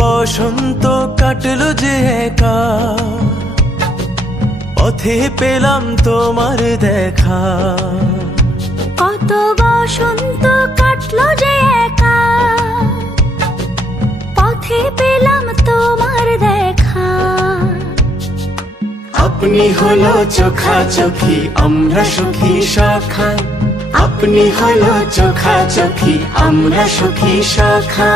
বসন্ত কাটলো যে একা, পথে পেলাম তোমার দেখা। কত বসন্ত কাটলো যে একা, পথে পেলাম তোমার দেখা। আপনি হলো চোখাচোখি আমরা সখী সখা, আপনি হলো চোখাচোখি আমরা সখী সখা।